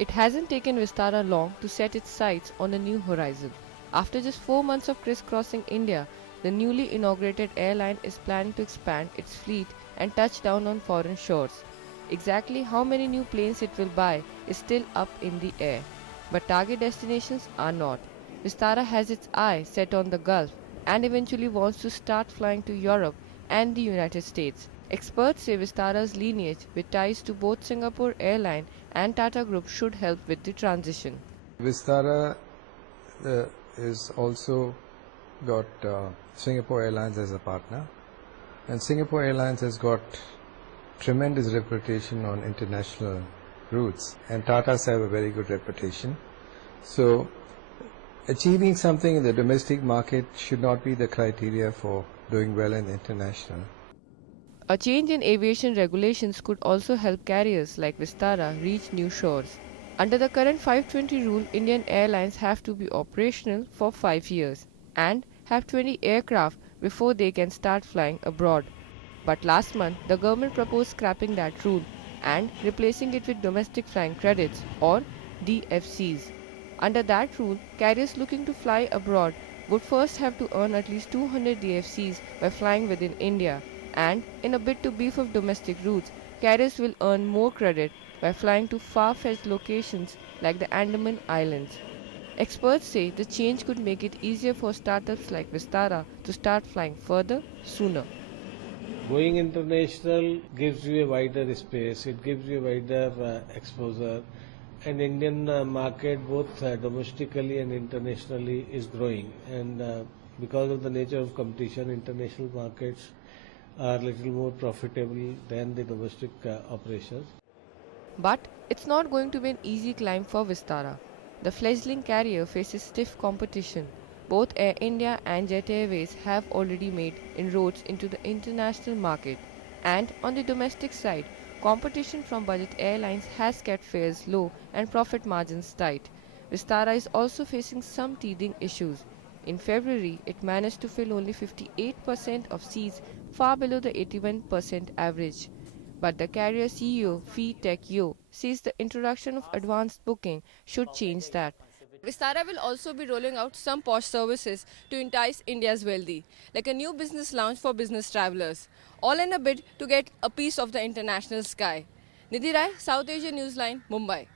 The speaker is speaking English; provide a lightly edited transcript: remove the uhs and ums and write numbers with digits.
It hasn't taken Vistara long to set its sights on a new horizon. After just 4 months of crisscrossing India, the newly inaugurated airline is planning to expand its fleet and touch down on foreign shores. Exactly how many new planes it will buy is still up in the air, but target destinations are not. Vistara has its eye set on the Gulf and eventually wants to start flying to Europe and the United States. Experts say Vistara's lineage with ties to both Singapore Airline and Tata Group should help with the transition. Vistara uh, is also got Singapore Airlines as a partner, and Singapore Airlines has got tremendous reputation on international routes, and Tatas have a very good reputation. So achieving something in the domestic market should not be the criteria for doing well in international. A change in aviation regulations could also help carriers like Vistara reach new shores. Under the current 520 rule, Indian airlines have to be operational for 5 years and have 20 aircraft before they can start flying abroad. But last month, the government proposed scrapping that rule and replacing it with domestic flying credits or DFCs. Under that rule, carriers looking to fly abroad would first have to earn at least 200 DFCs by flying within India, and in a bid to beef up domestic routes, carriers will earn more credit by flying to far-fetched locations like the Andaman Islands. Experts say the change could make it easier for startups like Vistara to start flying further sooner. Going international gives you a wider space, it gives you a wider exposure, and Indian market both domestically and internationally is growing, and because of the nature of competition, international markets are little more profitable than the domestic operations. But it's not going to be an easy climb for Vistara. The fledgling carrier faces stiff competition. Both Air India and Jet Airways have already made inroads into the international market, and on the domestic side, competition from budget airlines has kept fares low and profit margins tight. Vistara is also facing some teething issues. In February, it managed to fill only 58% of seats, far below the 81% average. But the carrier CEO Fee Tech Yo says the introduction of advanced booking should change that. Vistara will also be rolling out some posh services to entice India's wealthy, like a new business lounge for business travelers, all in a bid to get a piece of the international sky. Nidhi Rai, South Asia Newsline, Mumbai.